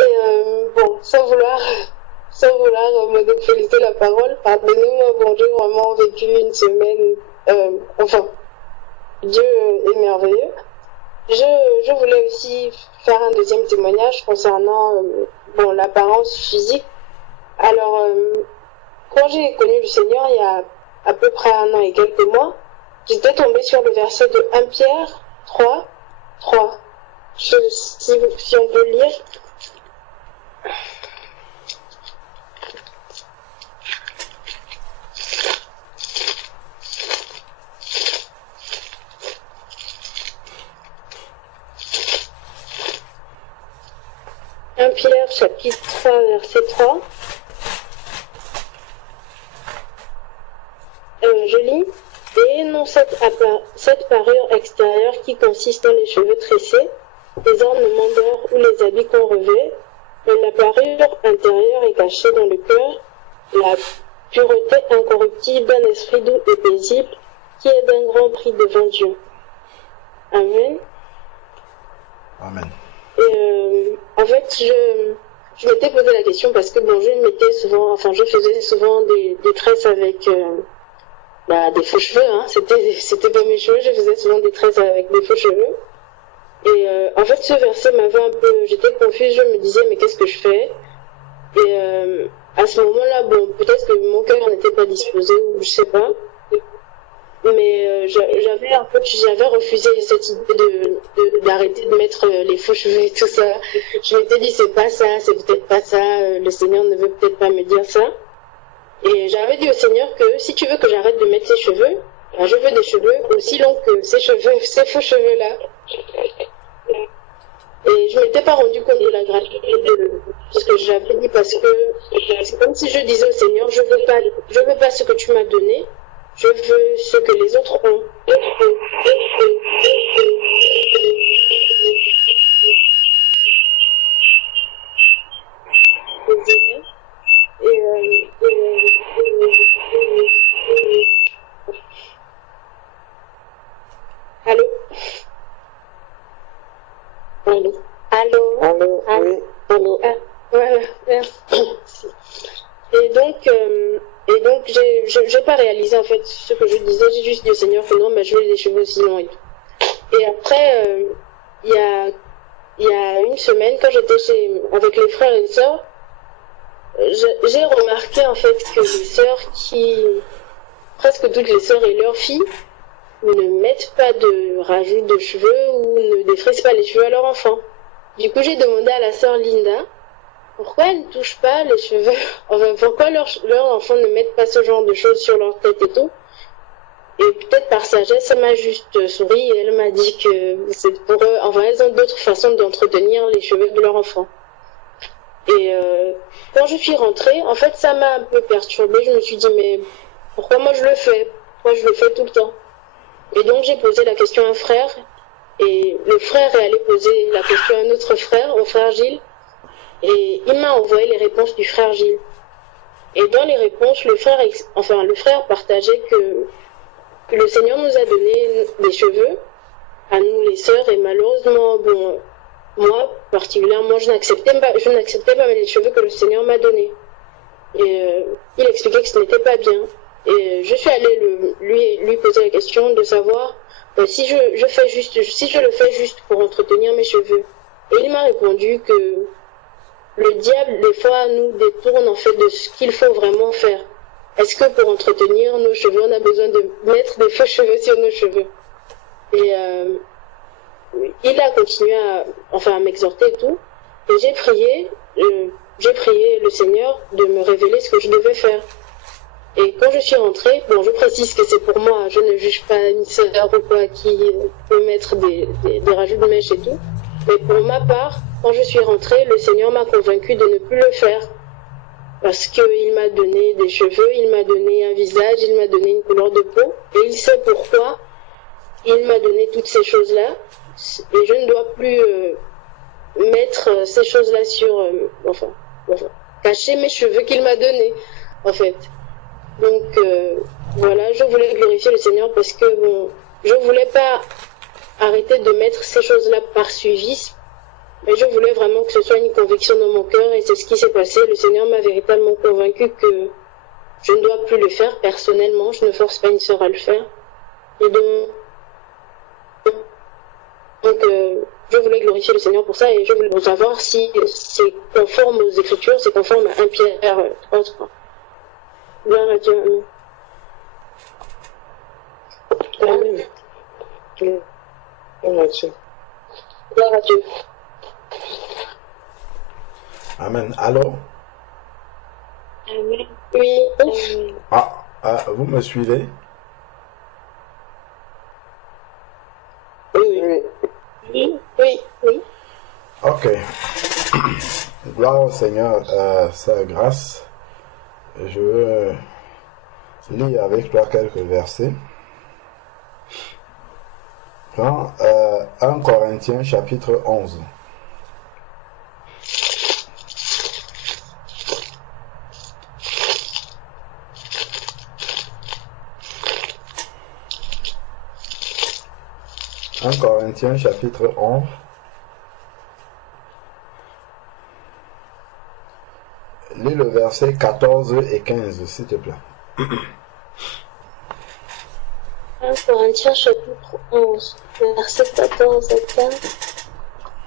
Et bon, sans vouloir monopoliser la parole, pardonnez-moi, bon, j'ai vraiment vécu une semaine, enfin, Dieu est merveilleux. Je voulais aussi faire un deuxième témoignage concernant bon, l'apparence physique. Alors, quand j'ai connu le Seigneur il y a à peu près 1 an et quelques mois, j'étais tombée sur le verset de 1 Pierre 3, 3. Si on peut lire. Pierre chapitre 3 verset 3. Je lis. Et non cette parure extérieure qui consiste dans les cheveux tressés, les ornements d'or ou les habits qu'on revêt, mais la parure intérieure est cachée dans le cœur, la pureté incorruptible d'un esprit doux et paisible, qui est d'un grand prix devant Dieu. Amen. Amen. Et en fait, je m'étais posé la question parce que bon, je faisais souvent des tresses avec des faux cheveux, hein. C'était pas mes cheveux, je faisais souvent des tresses avec des faux cheveux. Et en fait, ce verset m'avait un peu, j'étais confuse, je me disais mais qu'est-ce que je fais? Et à ce moment-là, bon, peut-être que mon cœur n'était pas disposé ou je sais pas. Mais j'avais refusé cette idée d'arrêter de mettre les faux cheveux et tout ça. Je m'étais dit c'est pas ça, c'est peut-être pas ça, le Seigneur ne veut peut-être pas me dire ça. Et j'avais dit au Seigneur que si tu veux que j'arrête de mettre ces cheveux, ben, je veux des cheveux aussi longs que ces faux cheveux-là. Et je m'étais pas rendu compte de la gravité de ce que j'avais dit parce que c'est comme si je disais au Seigneur, je veux pas ce que tu m'as donné. Je veux ce que les autres ont. Allô? Allô? Allô? Allô? Oui. Allô? Ah, voilà, merci. Et donc j'ai pas réalisé en fait ce que je disais, j'ai juste dit au Seigneur que non, mais je veux des cheveux aussi longs et tout. Et après, il y a une semaine, quand j'étais avec les frères et les sœurs, j'ai remarqué en fait que les sœurs presque toutes les sœurs et leurs filles, ne mettent pas de rajout de cheveux ou ne défrisent pas les cheveux à leur enfant. Du coup, j'ai demandé à la sœur Linda, pourquoi elles ne touchent pas les cheveux, enfin, pourquoi leurs enfants ne mettent pas ce genre de choses sur leur tête et tout. Et peut-être par sagesse, elle m'a juste souri et elle m'a dit que c'est pour eux, enfin, elles ont d'autres façons d'entretenir les cheveux de leur enfant. Et quand je suis rentrée, en fait, ça m'a un peu perturbée. Je me suis dit, mais pourquoi moi je le fais? Pourquoi je le fais tout le temps? Et donc, j'ai posé la question à un frère. Et le frère est allé poser la question à un autre frère, au frère Gilles. Et il m'a envoyé les réponses du frère Gilles. Et dans les réponses, le frère partageait que le Seigneur nous a donné des cheveux, à nous les sœurs, et malheureusement, bon, moi, particulièrement, je n'acceptais pas les cheveux que le Seigneur m'a donnés. Et il expliquait que ce n'était pas bien. Et je suis allée lui poser la question de savoir si je le fais juste pour entretenir mes cheveux. Et il m'a répondu que le diable, des fois, nous détourne en fait de ce qu'il faut vraiment faire. Est-ce que pour entretenir nos cheveux, on a besoin de mettre des faux cheveux sur nos cheveux? Et il a continué à m'exhorter et tout. Et j'ai prié le Seigneur de me révéler ce que je devais faire. Et quand je suis rentrée, bon, je précise que c'est pour moi, je ne juge pas une sœur ou quoi qui peut mettre des rajouts de mèches et tout. Mais pour ma part, quand je suis rentrée, le Seigneur m'a convaincue de ne plus le faire. Parce qu'il m'a donné des cheveux, il m'a donné un visage, il m'a donné une couleur de peau. Et il sait pourquoi il m'a donné toutes ces choses-là. Et je ne dois plus mettre ces choses-là sur... cacher mes cheveux qu'il m'a donnés, en fait. Donc, voilà, je voulais glorifier le Seigneur parce que, bon, je voulais pas arrêter de mettre ces choses-là par suivisme. Mais je voulais vraiment que ce soit une conviction dans mon cœur et c'est ce qui s'est passé. Le Seigneur m'a véritablement convaincu que je ne dois plus le faire personnellement. Je ne force pas une sœur à le faire. Et donc je voulais glorifier le Seigneur pour ça et je voulais savoir si c'est conforme aux Écritures, c'est conforme à 1 Pierre 3. Gloire à Dieu. Amen. Gloire à Dieu. Gloire à Dieu. Amen. Alors, Amen. Oui. vous me suivez? Oui. Oui. Oui. Oui. Ok. Gloire au Seigneur, sa grâce. Je veux lire avec toi quelques versets. Dans 1 Corinthiens chapitre 11. « 1 Corinthiens chapitre 11. Lis le verset 14 et 15, s'il te plaît. 1 Corinthiens chapitre 11, verset 14 et 15.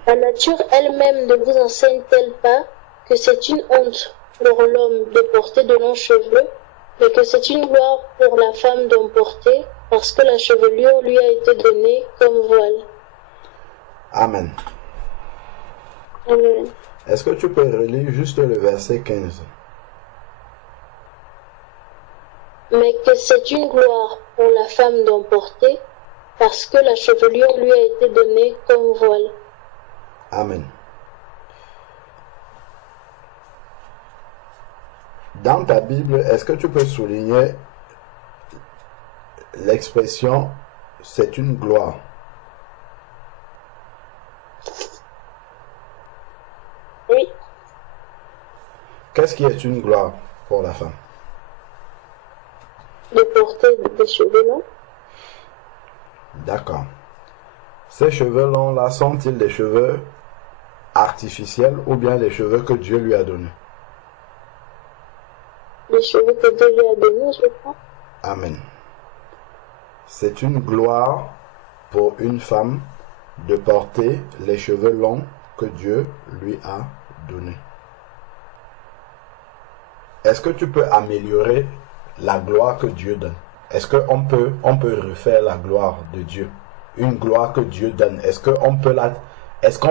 La nature elle-même ne vous enseigne-t-elle pas que c'est une honte pour l'homme de porter de longs cheveux, mais que c'est une gloire pour la femme d'en porter, parce que la chevelure lui a été donnée comme voile. Amen. Amen. Est-ce que tu peux relire juste le verset 15? Mais que c'est une gloire pour la femme d'en porter, parce que la chevelure lui a été donnée comme voile. Amen. Dans ta Bible, est-ce que tu peux souligner l'expression « c'est une gloire » ? Oui. Qu'est-ce qui est une gloire pour la femme? De porter des cheveux longs. D'accord. Ces cheveux longs-là sont-ils des cheveux artificiels ou bien des cheveux que Dieu lui a donnés? Les cheveux que Dieu lui a donnés, je crois. Amen. C'est une gloire pour une femme de porter les cheveux longs que Dieu lui a donnés. Est-ce que tu peux améliorer la gloire que Dieu donne? Est-ce qu'on peut refaire la gloire de Dieu? Une gloire que Dieu donne. Est-ce qu'on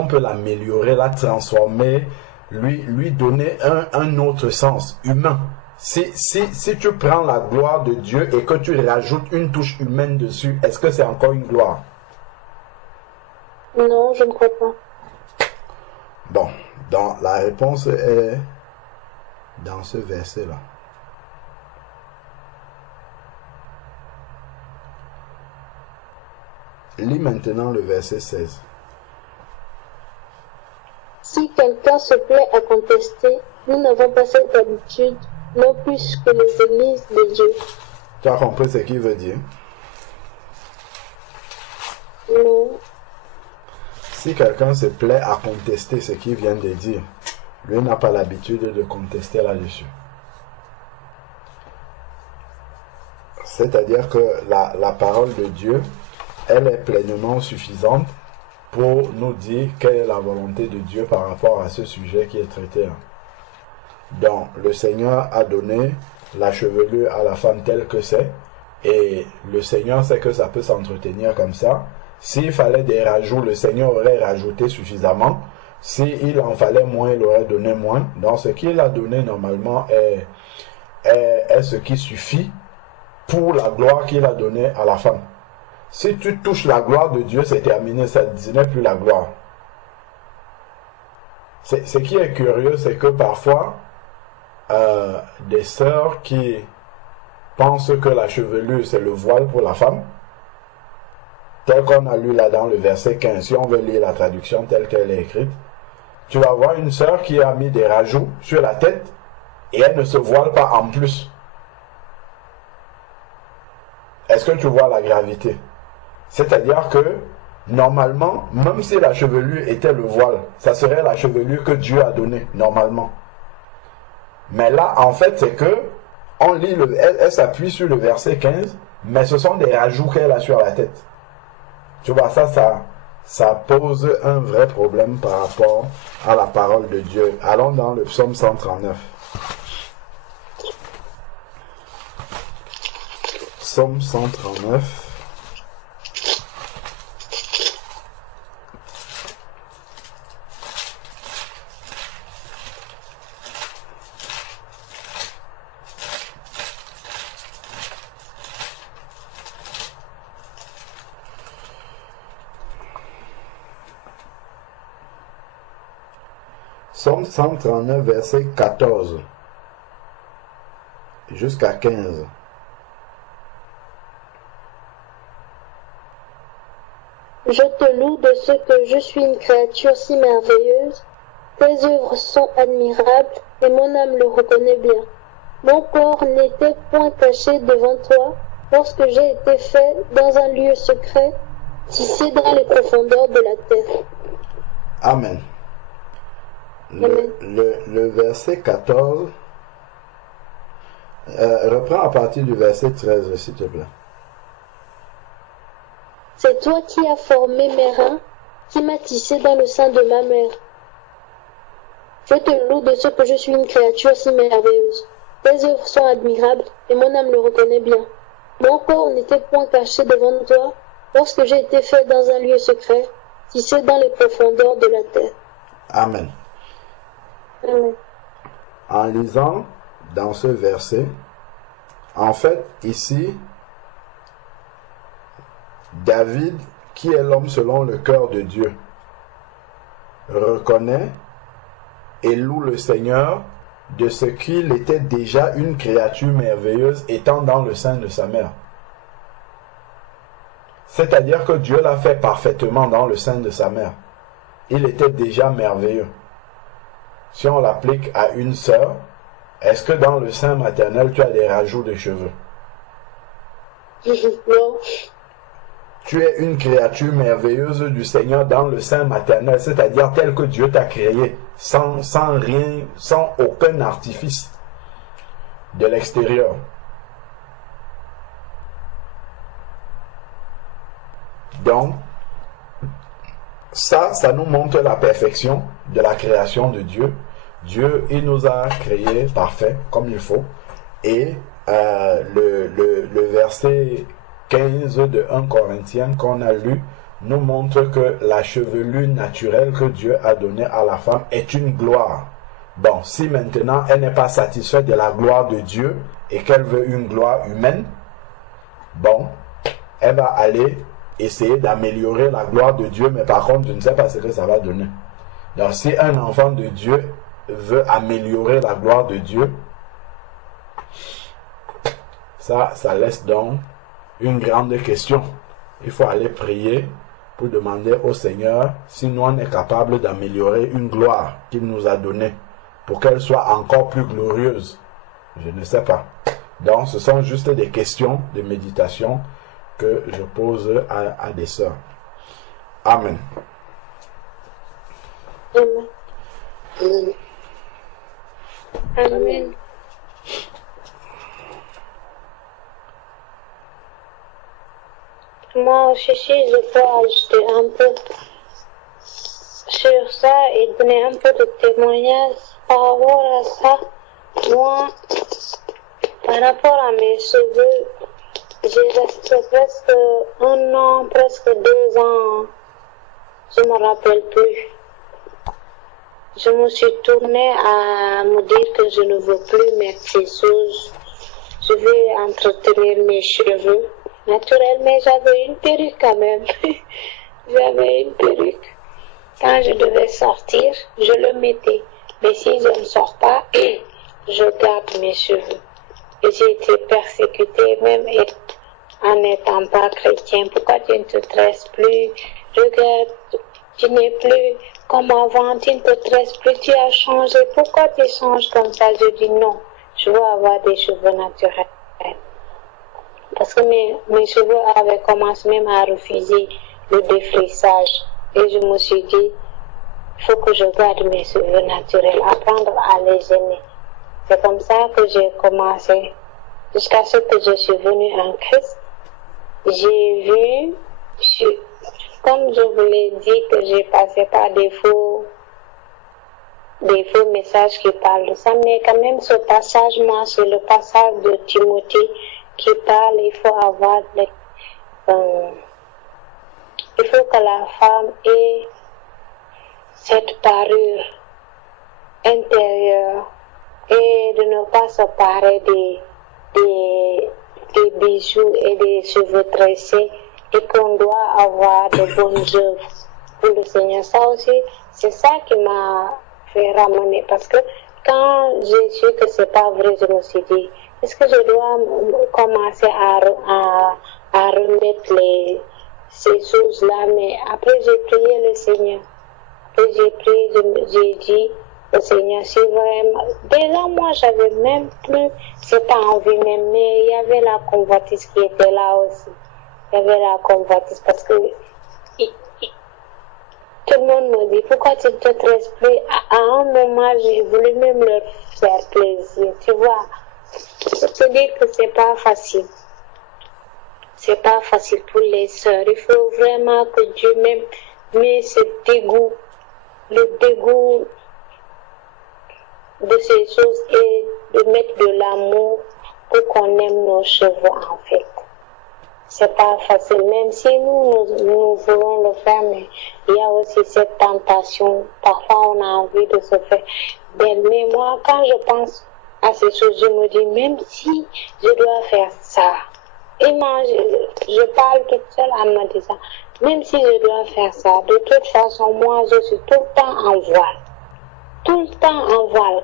peut l'améliorer, la transformer, lui donner un autre sens humain? Si tu prends la gloire de Dieu et que tu rajoutes une touche humaine dessus, est-ce que c'est encore une gloire? Non, je ne crois pas. Bon, la réponse est dans ce verset-là. Lis maintenant le verset 16. Si quelqu'un se plaît à contester, nous n'avons pas cette habitude, non plus que les églises de Dieu. Tu as compris ce qu'il veut dire? Non. Si quelqu'un se plaît à contester ce qu'il vient de dire, lui n'a pas l'habitude de contester là-dessus. C'est-à-dire que la parole de Dieu, elle est pleinement suffisante pour nous dire quelle est la volonté de Dieu par rapport à ce sujet qui est traité. Donc, le Seigneur a donné la chevelure à la femme telle que c'est, et le Seigneur sait que ça peut s'entretenir comme ça. S'il fallait des rajouts, le Seigneur aurait rajouté suffisamment. S'il en fallait moins, il aurait donné moins. Donc, ce qu'il a donné normalement est ce qui suffit pour la gloire qu'il a donnée à la femme. Si tu touches la gloire de Dieu, c'est terminé, ça ce n'est plus la gloire. Ce qui est curieux, c'est que parfois, des sœurs qui pensent que la chevelure, c'est le voile pour la femme, tel qu'on a lu là dans le verset 15, si on veut lire la traduction telle qu'elle est écrite, tu vas voir une sœur qui a mis des rajouts sur la tête et elle ne se voile pas en plus. Est-ce que tu vois la gravité? C'est-à-dire que normalement, même si la chevelure était le voile, ça serait la chevelure que Dieu a donnée, normalement. Mais là, en fait, c'est que, on lit elle s'appuie sur le verset 15, mais ce sont des rajouts qu'elle a sur la tête. Tu vois, ça pose un vrai problème par rapport à la parole de Dieu. Allons dans le psaume 139. Psaume 139. Psaume 139, verset 14 jusqu'à 15. Je te loue de ce que je suis une créature si merveilleuse. Tes œuvres sont admirables et mon âme le reconnaît bien. Mon corps n'était point caché devant toi lorsque j'ai été fait dans un lieu secret, tissé dans les profondeurs de la terre. Amen. Le verset 14, reprends à partir du verset 13, s'il te plaît. C'est toi qui as formé mes reins, qui m'as tissé dans le sein de ma mère. Je te loue de ce que je suis une créature si merveilleuse. Tes œuvres sont admirables et mon âme le reconnaît bien. Mon corps n'était point caché devant toi lorsque j'ai été fait dans un lieu secret, tissé dans les profondeurs de la terre. Amen. Amen. En lisant dans ce verset, en fait, ici, David, qui est l'homme selon le cœur de Dieu, reconnaît et loue le Seigneur de ce qu'il était déjà une créature merveilleuse étant dans le sein de sa mère. C'est-à-dire que Dieu l'a fait parfaitement dans le sein de sa mère. Il était déjà merveilleux. Si on l'applique à une sœur, est-ce que dans le sein maternel, tu as des rajouts de cheveux? Non. Tu es une créature merveilleuse du Seigneur dans le sein maternel, c'est-à-dire tel que Dieu t'a créé, sans rien, sans aucun artifice de l'extérieur. Donc, ça nous montre la perfection de la création de Dieu. Dieu, il nous a créés parfaits, comme il faut. Et le verset 15 de 1 Corinthiens qu'on a lu nous montre que la chevelure naturelle que Dieu a donnée à la femme est une gloire. Bon, si maintenant elle n'est pas satisfaite de la gloire de Dieu et qu'elle veut une gloire humaine, bon, elle va aller essayer d'améliorer la gloire de Dieu, mais par contre, je ne sais pas ce que ça va donner. Donc, si un enfant de Dieu veut améliorer la gloire de Dieu, ça laisse donc une grande question. Il faut aller prier pour demander au Seigneur si nous on est capable d'améliorer une gloire qu'il nous a donnée pour qu'elle soit encore plus glorieuse. Je ne sais pas. Donc, ce sont juste des questions de méditation que je pose à des sœurs. Amen. Amen. Amen. Amen. Moi aussi, si je peux ajouter un peu sur ça et donner un peu de témoignage par rapport à ça. Moi, par rapport à mes cheveux, j'ai resté presque 1 an, presque 2 ans, je ne me rappelle plus. Je me suis tournée à me dire que je ne veux plus mettre ces choses. Je vais entretenir mes cheveux. Naturellement, j'avais une perruque quand même. J'avais une perruque. Quand je devais sortir, je le mettais. Mais si je ne sors pas, je garde mes cheveux. Et j'ai été persécutée même en n'étant pas chrétien. Pourquoi tu ne te tresses plus? Regarde, tu n'es plus comme avant, tu ne te tresses plus, tu as changé. Pourquoi tu changes comme ça? Je dis non, je veux avoir des cheveux naturels. Parce que mes cheveux avaient commencé même à refuser le défrisage. Et je me suis dit, il faut que je garde mes cheveux naturels, apprendre à les aimer. C'est comme ça que j'ai commencé. Jusqu'à ce que je suis venue en Christ, j'ai vu, comme je vous l'ai dit, que j'ai passé par des faux messages qui parlent de ça, mais quand même ce passage, moi, c'est le passage de Timothée qui parle, il faut que la femme ait cette parure intérieure et de ne pas se parer des bijoux et des cheveux tressés et qu'on doit avoir de bonnes œuvres pour le Seigneur. Ça aussi, c'est ça qui m'a fait ramener parce que quand j'ai su que c'est pas vrai, je me suis dit, est-ce que je dois commencer à remettre ces choses-là? Mais après, j'ai prié le Seigneur. Après, j'ai prié, j'ai dit au Seigneur, si vraiment... Déjà, moi, j'avais même plus cette envie même, mais il y avait la convoitise qui était là aussi. Il y avait la convoitise parce que tout le monde me dit, pourquoi tu ne te tresses plus? À un moment, j'ai voulu même leur faire plaisir, tu vois. Je peux dire que c'est pas facile. C'est pas facile pour les sœurs. Il faut vraiment que Dieu même met ce dégoût, le dégoût de ces choses et de mettre de l'amour pour qu'on aime nos cheveux en fait. C'est pas facile, même si nous voulons le faire, mais il y a aussi cette tentation. Parfois, on a envie de se faire belle. Mais moi, quand je pense à ces choses, je me dis, même si je dois faire ça, et moi, je parle toute seule en me disant, même si je dois faire ça, de toute façon, moi, je suis tout le temps en voile. Tout le temps en voile.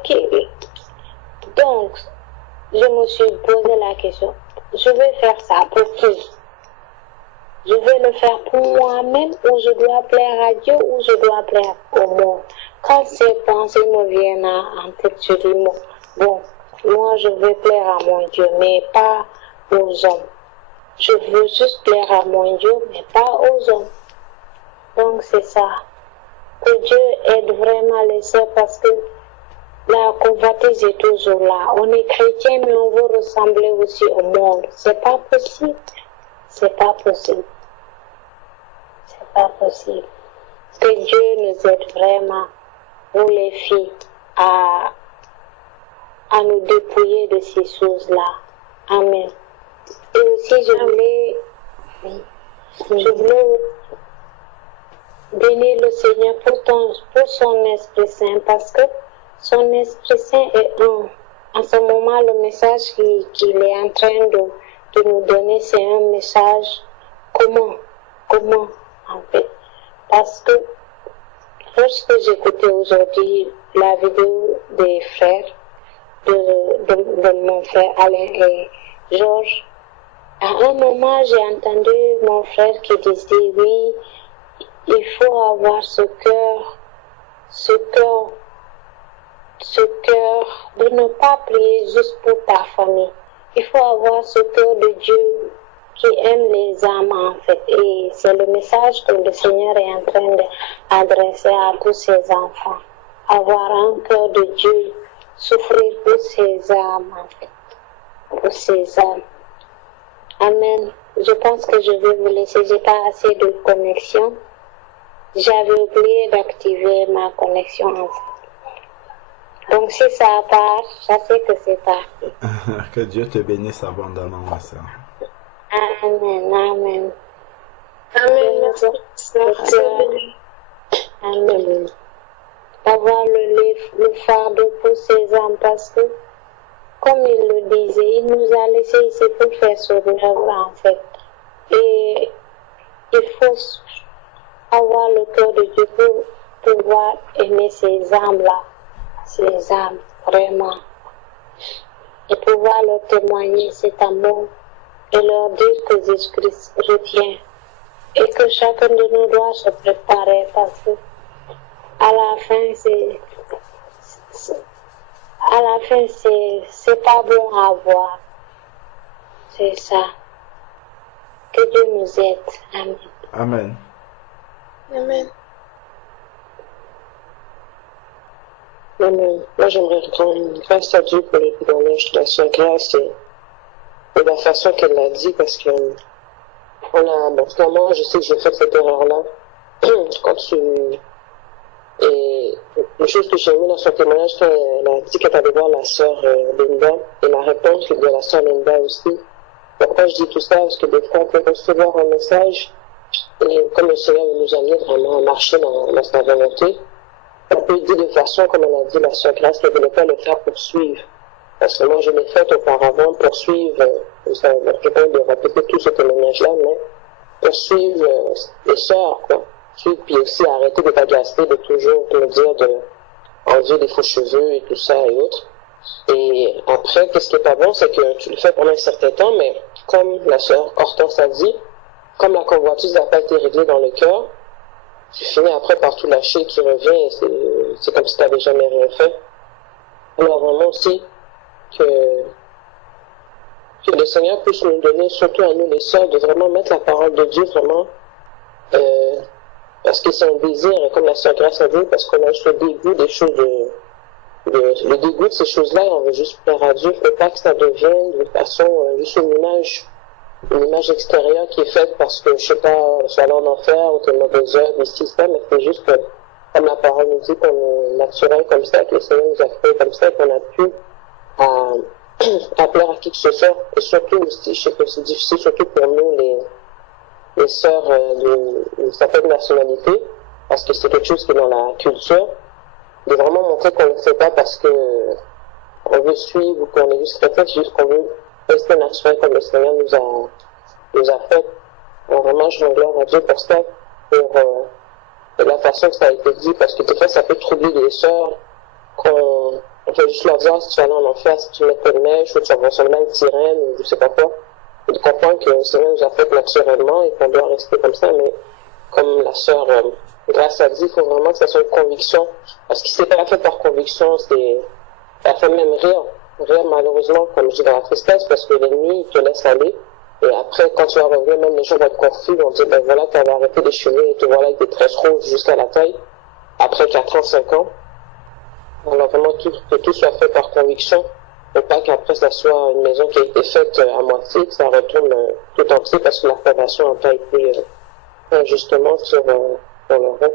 Donc, je me suis posé la question, je vais faire ça pour qui? Je vais le faire pour moi-même ou je dois plaire à Dieu ou je dois plaire au monde. Quand ces pensées me viennent en tête, je dis, bon, moi je veux plaire à mon Dieu, mais pas aux hommes. Je veux juste plaire à mon Dieu, mais pas aux hommes. Donc c'est ça. Que Dieu aide vraiment les sœurs parce que la convoitise est toujours là. On est chrétien, mais on veut ressembler aussi au monde. C'est pas possible. C'est pas possible. C'est pas possible. Que Dieu nous aide vraiment, nous les filles, à nous dépouiller de ces choses-là. Amen. Et aussi, je voulais bénir le Seigneur pour son Esprit Saint, parce que son Esprit Saint est un. En ce moment, le message qu'il est en train de nous donner, c'est un message comment en fait. Parce que lorsque j'écoutais aujourd'hui la vidéo des frères, de mon frère Alain et Georges, à un moment j'ai entendu mon frère qui disait oui, il faut avoir ce cœur de ne pas prier juste pour ta famille. Il faut avoir ce cœur de Dieu qui aime les âmes en fait. Et c'est le message que le Seigneur est en train d'adresser à tous ses enfants. Avoir un cœur de Dieu, souffrir pour ses âmes en fait. Pour ses âmes. Amen. Je pense que je vais vous laisser. J'ai pas assez de connexion. J'avais oublié d'activer ma connexion en fait. Donc si ça part, je sais que c'est parti. Que Dieu te bénisse abondamment, ma soeur. Amen, amen. Amen, merci. Amen. Avoir le fardeau pour ses âmes parce que, comme il le disait, il nous a laissé ici pour faire son œuvre en fait. Et il faut avoir le cœur de Dieu pour pouvoir aimer ces âmes-là. Ces âmes, vraiment. Et pouvoir leur témoigner cet amour et leur dire que Jésus-Christ revient. Et que chacun de nous doit se préparer parce que à la fin, c'est pas bon à voir. C'est ça. Que Dieu nous aide. Amen. Amen. Amen. Amen. Moi, j'aimerais rendre grâce à Dieu pour le témoignage de la sœur Grâce et la façon qu'elle l'a dit, parce que finalement, je sais que j'ai fait cette erreur-là. Et une chose que j'ai aimé dans son témoignage, quand elle a dit qu'elle allait voir la sœur Linda, et la réponse de la sœur Linda aussi. Pourquoi je dis tout ça? Parce que des fois, on peut recevoir un message, et comme le Seigneur veut nous amener vraiment à marcher dans sa volonté, on peut dire de façon, comme elle a dit, la sœur Grâce, qu'elle ne voulait pas le faire poursuivre. Parce que moi, je l'ai fait auparavant pour suivre, je vais pas de répéter tout ce témoignage-là, mais pour suivre les sœurs, quoi. Suivre, puis aussi arrêter de t'agacer, de toujours te dire enlever des faux cheveux et tout ça et autres. Et après, qu'est-ce qui est pas bon, c'est que tu le fais pendant un certain temps, mais comme la sœur Hortense a dit, comme la convoitise n'a pas été réglée dans le cœur, tu finis après par tout lâcher qui revient, et c'est comme si tu n'avais jamais rien fait. Alors vraiment aussi, que le Seigneur puisse nous donner, surtout à nous les sœurs, de vraiment mettre la parole de Dieu vraiment, parce que c'est un désir, comme la sœur Grâce a dit, parce qu'on a juste le dégoût des choses, le dégoût de ces choses-là, et on veut juste plaire à Dieu. Il ne faut pas que ça devienne de façon juste une image extérieure qui est faite parce que, je sais pas, soit allé en enfer, ou t'es mauvaise œuvre, ici, ça, mais c'est juste que, comme la parole nous dit, qu'on est naturel comme ça, que le Seigneur nous a fait comme ça, qu'on a pu à plaire à qui que ce soit, et surtout aussi, je sais que c'est difficile, surtout pour nous, les sœurs d'une certaine nationalité, parce que c'est quelque chose qui est dans la culture, de vraiment montrer qu'on ne le fait pas parce que on veut suivre ou qu'on est juste chrétien, c'est juste qu'on veut rester naturel comme le Seigneur nous a fait. Alors vraiment, je rends gloire à Dieu pour ça, pour la façon que ça a été dit, parce que des fois, ça peut troubler les sœurs, qu'on peut juste leur dire, si tu vas aller en enfer, si tu mets pas de mèche, ou tu vas ressembler à une sirène, ou je sais pas quoi. Et de comprendre que le Seigneur nous a fait naturellement et qu'on doit rester comme ça, mais comme la sœur Grâce a dit, il faut vraiment que ça soit une conviction. Parce que si c'est pas fait par conviction, ça fait même rire. Rire malheureusement, comme je dis, dans la tristesse, parce que l'ennemi, il te laisse aller. Et après, quand tu vas revenir, même les gens vont être confus, vont dire, ben voilà, tu avais arrêté les cheveux et te voilà avec des tresses roses jusqu'à la taille, après 4 ans, 5 ans. Alors vraiment, que tout soit fait par conviction. Et pas qu'après, ça soit une maison qui a été faite à moitié, que ça retourne tout entier parce que la fondation n'a pas été justement sur le roc.